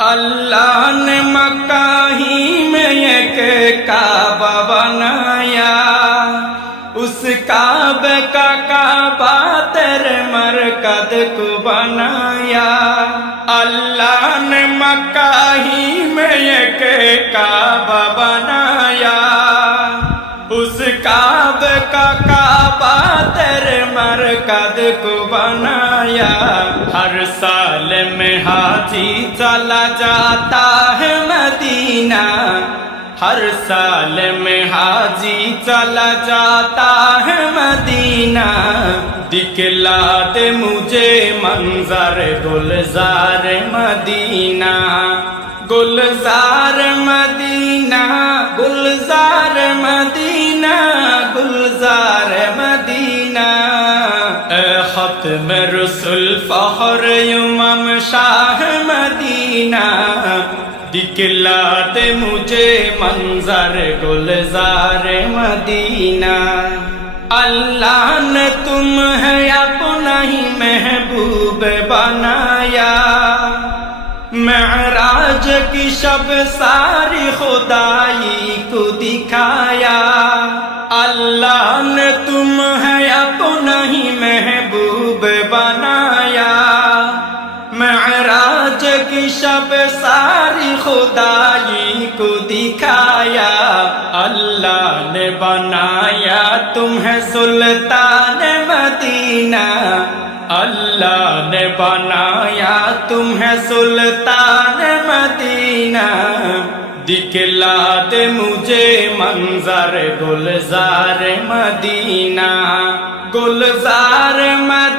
अल्लाह ने मक्का ही में एक काबा बनाया, उस काबे का काबा तेरे मरकद को बनाया। अल्लाह ने मक्का ही में एक काबा बनाया, उस काबे का काबा तेरे मरकद को बनाया। हर साल में हाजी चला जाता है मदीना, हर साल में हाजी चला जाता है मदीना। दिखला दे मुझे मंजर गुलजार मदीना, गुलजार मदीना, गुलजार मदीना, गुलजार मदीना। खत्म रसूल फखर उमम शाह मदीना, दिखला दे मुझे मंजर गुलजार मदीना। अल्लाह ने तुम्हें अपना ही महबूब बनाया, मेराज की शब सारी खुदाई को दिखाया। अल्लाह ने तुम्हें अपना ही महबूब बनाया, मेराज की शब सारी खुदाई को दिखाया। अल्लाह ने बनाया तुम्हें सुल्तान मदीना, अल्लाह ने बनाया तुम्हें सुल्तान मदीना। दिखला दे मुझे मंजर गुलजार मदीना, गुलजार मदीना।